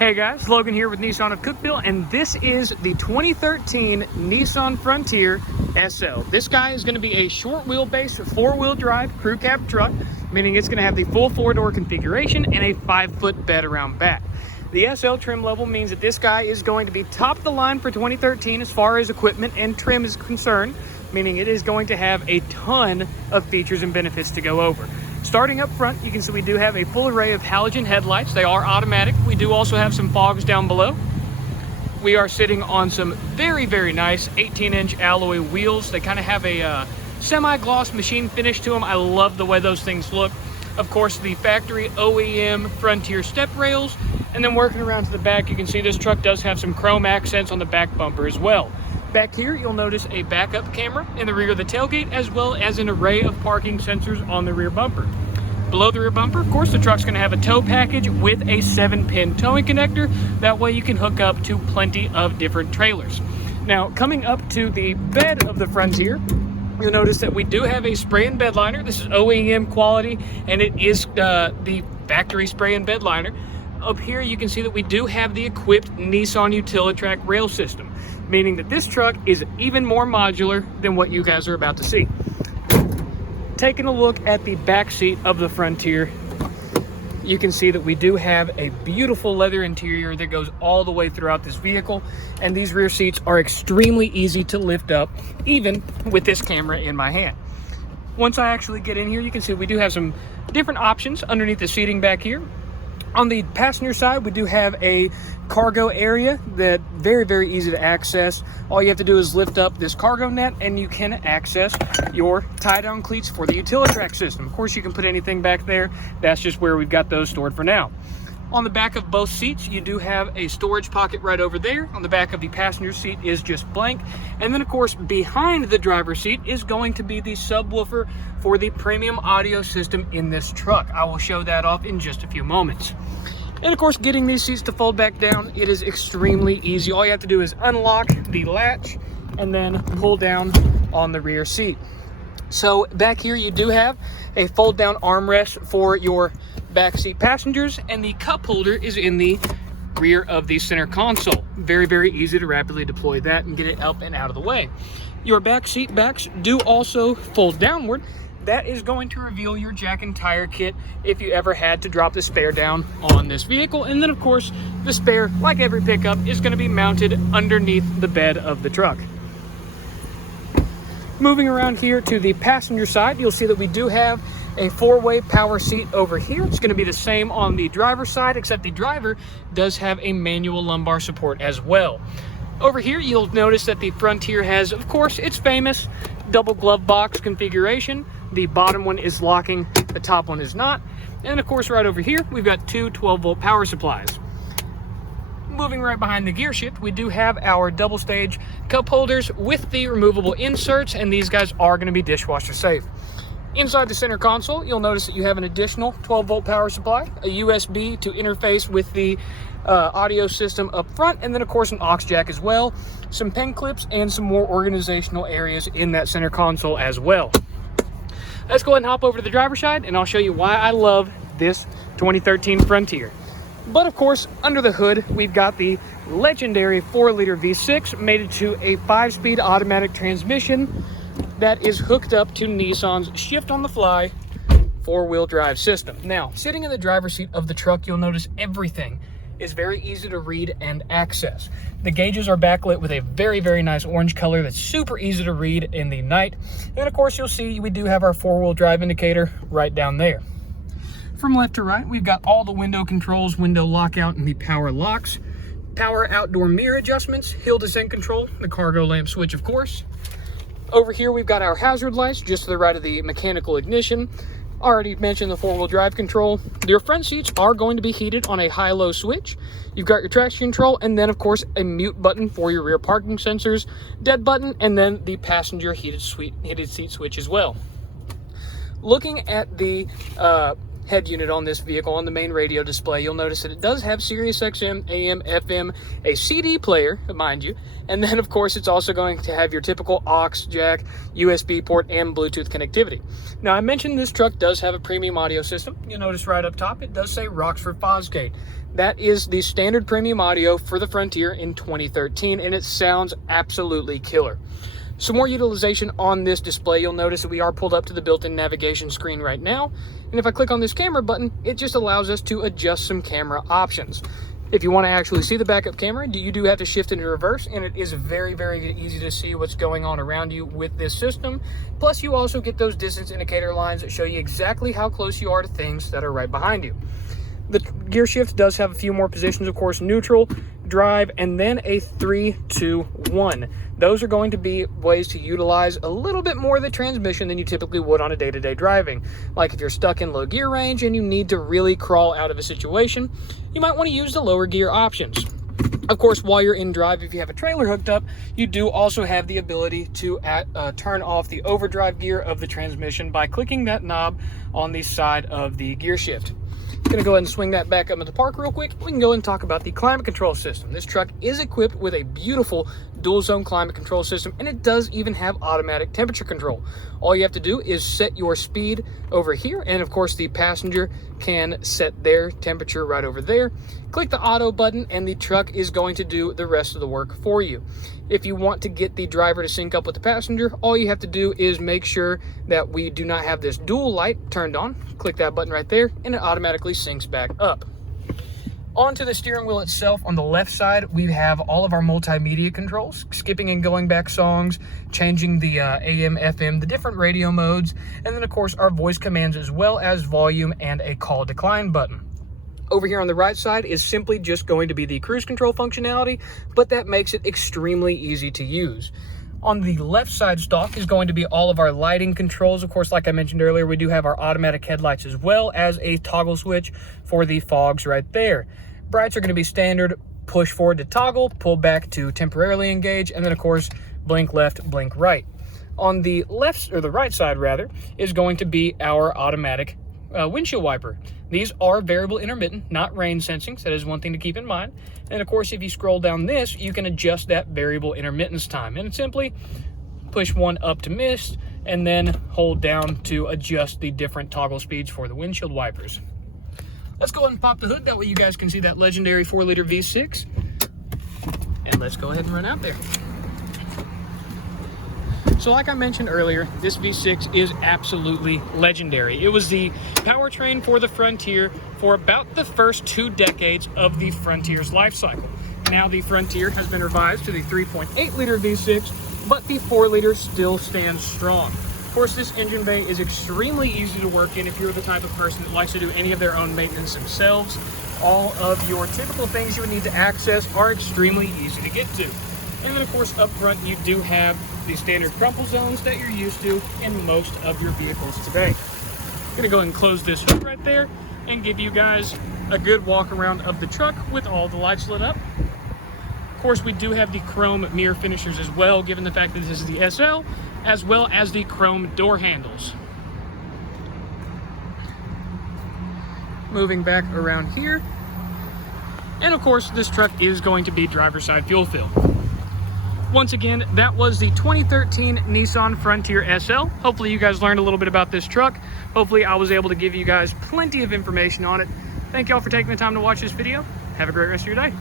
Hey guys, Logan here with Nissan of Cookeville, and this is the 2013 Nissan Frontier SL. This guy is going to be a short wheelbase, four-wheel drive crew cab truck, meaning it's going to have the full four-door configuration and a 5-foot bed around back. The SL trim level means that this guy is going to be top of the line for 2013 as far as equipment and trim is concerned, meaning it is going to have a ton of features and benefits to go over. Starting up front, you can see we do have a full array of halogen headlights. They are automatic. We do also have some fogs down below. We are sitting on some very, very nice 18-inch alloy wheels. They kind of have a semi-gloss machine finish to them. I love the way those things look. Of course, the factory OEM Frontier step rails. And then working around to the back, you can see this truck does have some chrome accents on the back bumper as well. Back here, you'll notice a backup camera in the rear of the tailgate, as well as an array of parking sensors on the rear bumper. Below the rear bumper, of course, the truck's going to have a tow package with a 7-pin towing connector. That way you can hook up to plenty of different trailers. Now, coming up to the bed of the Frontier, you'll notice that we do have a spray and bed liner. This is OEM quality, and it is the factory spray and bed liner. Up here, you can see that we do have the equipped Nissan Utilitrack rail system, meaning that this truck is even more modular than what you guys are about to see. Taking a look at the back seat of the Frontier, you can see that we do have a beautiful leather interior that goes all the way throughout this vehicle, and these rear seats are extremely easy to lift up, even with this camera in my hand. Once I actually get in here, you can see we do have some different options underneath the seating back here. On the passenger side, we do have a cargo area that very, very easy to access. All you have to do is lift up this cargo net and you can access your tie-down cleats for the Utilitrack system. Of course, you can put anything back there. That's just where we've got those stored for now. On the back of both seats, you do have a storage pocket right over there. On the back of the passenger seat is just blank. And then, of course, behind the driver's seat is going to be the subwoofer for the premium audio system in this truck. I will show that off in just a few moments. And, of course, getting these seats to fold back down, it is extremely easy. All you have to do is unlock the latch and then pull down on the rear seat. So back here, you do have a fold-down armrest for your backseat passengers, and the cup holder is in the rear of the center console. Very, very easy to rapidly deploy that and get it up and out of the way. Your backseat backs do also fold downward. That is going to reveal your jack and tire kit if you ever had to drop the spare down on this vehicle. And then, of course, the spare, like every pickup, is going to be mounted underneath the bed of the truck. Moving around here to the passenger side, you'll see that we do have a 4-way power seat over here. It's going to be the same on the driver's side, except the driver does have a manual lumbar support as well. Over here, you'll notice that the Frontier has, of course, its famous double glove box configuration. The bottom one is locking, the top one is not. And of course, right over here, we've got two 12-volt power supplies. Moving right behind the gear shift, we do have our double stage cup holders with the removable inserts, and these guys are going to be dishwasher safe. Inside the center console, you'll notice that you have an additional 12-volt power supply, a USB to interface with the audio system up front, and then of course an aux jack as well, some pen clips, and some more organizational areas in that center console as well. Let's go ahead and hop over to the driver's side, and I'll show you why I love this 2013 Frontier. But of course, under the hood, we've got the legendary 4-liter V6 mated to a 5-speed automatic transmission that is hooked up to Nissan's shift-on-the-fly 4-wheel drive system. Now, sitting in the driver's seat of the truck, you'll notice everything is very easy to read and access. The gauges are backlit with a very, very nice orange color that's super easy to read in the night. And of course, you'll see we do have our 4-wheel drive indicator right down there. From left to right, we've got all the window controls, window lockout, and the power locks. Power outdoor mirror adjustments, hill descent control, the cargo lamp switch, of course. Over here, we've got our hazard lights just to the right of the mechanical ignition. Already mentioned the 4-wheel drive control. Your front seats are going to be heated on a high-low switch. You've got your traction control, and then, of course, a mute button for your rear parking sensors, dead button, and then the passenger heated seat switch as well. Looking at the head unit on this vehicle on the main radio display, you'll notice that it does have Sirius XM, AM, FM, a CD player, mind you, and then of course it's also going to have your typical aux jack, USB port, and Bluetooth connectivity. Now I mentioned this truck does have a premium audio system. You'll notice right up top it does say Roxford Fosgate. That is the standard premium audio for the Frontier in 2013, and it sounds absolutely killer. Some more utilization on this display, you'll notice that we are pulled up to the built-in navigation screen right now. And if I click on this camera button, it just allows us to adjust some camera options. If you want to actually see the backup camera, you do have to shift into reverse, and it is very, very easy to see what's going on around you with this system. Plus, you also get those distance indicator lines that show you exactly how close you are to things that are right behind you. The gear shift does have a few more positions, of course, neutral, drive, and then a 3-2-1. Those are going to be ways to utilize a little bit more of the transmission than you typically would on a day-to-day driving. Like if you're stuck in low gear range and you need to really crawl out of a situation, you might want to use the lower gear options. Of course, while you're in drive, if you have a trailer hooked up, you do also have the ability to turn off the overdrive gear of the transmission by clicking that knob on the side of the gear shift. Gonna go ahead and swing that back up into the park real quick. We can go and talk about the climate control system. This truck is equipped with a beautiful dual zone climate control system, and it does even have automatic temperature control. All you have to do is set your speed over here, and of course the passenger can set their temperature right over there. Click the auto button and the truck is going to do the rest of the work for you. If you want to get the driver to sync up with the passenger, all you have to do is make sure that we do not have this dual light turned on. Click that button right there and it automatically syncs back up. Onto the steering wheel itself, on the left side, we have all of our multimedia controls, skipping and going back songs, changing the AM, FM, the different radio modes, and then of course our voice commands as well as volume and a call decline button. Over here on the right side is simply just going to be the cruise control functionality, but that makes it extremely easy to use. On the left side stalk is going to be all of our lighting controls. Of course, like I mentioned earlier, we do have our automatic headlights as well as a toggle switch for the fogs right there. Brights are going to be standard, push forward to toggle, pull back to temporarily engage, and then of course, blink left, blink right. On the left, or the right side rather, is going to be our automatic windshield wiper. These are variable intermittent, not rain sensing, so that is one thing to keep in mind. And of course, if you scroll down this, you can adjust that variable intermittence time. And simply push one up to mist, and then hold down to adjust the different toggle speeds for the windshield wipers. Let's go ahead and pop the hood, that way you guys can see that legendary 4-liter V6. And let's go ahead and run out there. So like I mentioned earlier, this V6 is absolutely legendary. It was the powertrain for the Frontier for about the first 2 decades of the Frontier's life cycle. Now the Frontier has been revised to the 3.8-liter V6, but the 4-liter still stands strong. Of course, this engine bay is extremely easy to work in if you're the type of person that likes to do any of their own maintenance themselves. All of your typical things you would need to access are extremely easy to get to. And then of course up front you do have the standard crumple zones that you're used to in most of your vehicles today. I'm gonna go ahead and close this hood right there and give you guys a good walk around of the truck with all the lights lit up. Of course, we do have the chrome mirror finishers as well, given the fact that this is the SL, as well as the chrome door handles. Moving back around here. And of course, this truck is going to be driver's side fuel fill. Once again, that was the 2013 Nissan Frontier SL. Hopefully you guys learned a little bit about this truck. Hopefully I was able to give you guys plenty of information on it. Thank y'all for taking the time to watch this video. Have a great rest of your day.